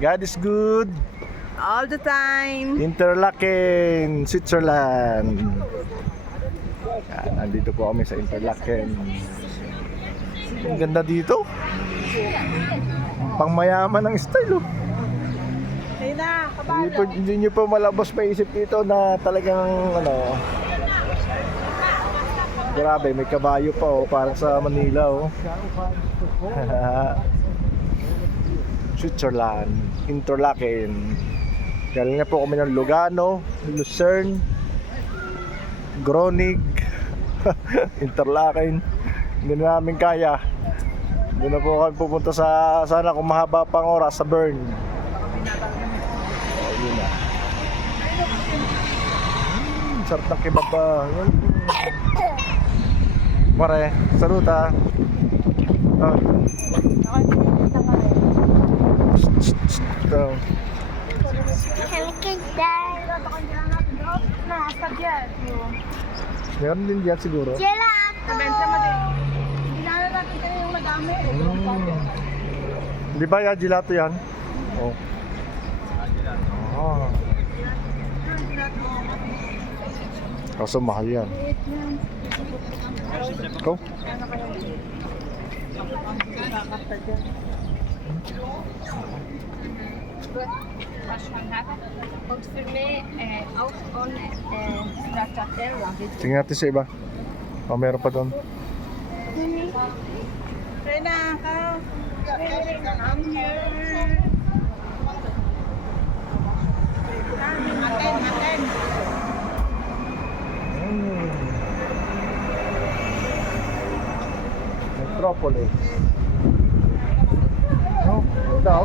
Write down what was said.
God is good. All the time. Interlaken, Switzerland. Yan, nandito po kami sa Interlaken. Ang ganda dito. Pangmayaman ng style, oh. Ayun na, Hindi nyo po malabas maisip dito na talagang ano. Grabe, may kabayo pa, oh, parang sa Manila, oh. Switzerland, Interlaken. Galing na po kami ng Lugano, Lucerne, Groningen, Interlaken. Hindi na namin kaya. Hindi na po kami pupunta sa, sana kung mahaba pang oras, sa Bern. Oh, yun na. Sarap ng kebab ba? Mare, saluta. Oh. Ito. Meron din diyan siguro. Nabenta mo din. Hindi na natin kayo yung madami. Di ba yan, gelato yan? Oh. Ah. Kaso mahal yan. Go. Tingnan natin sa iba. Oh, meron pa doon. Rena, ka. I'm here. Aten. Metropolis. Oh, ito.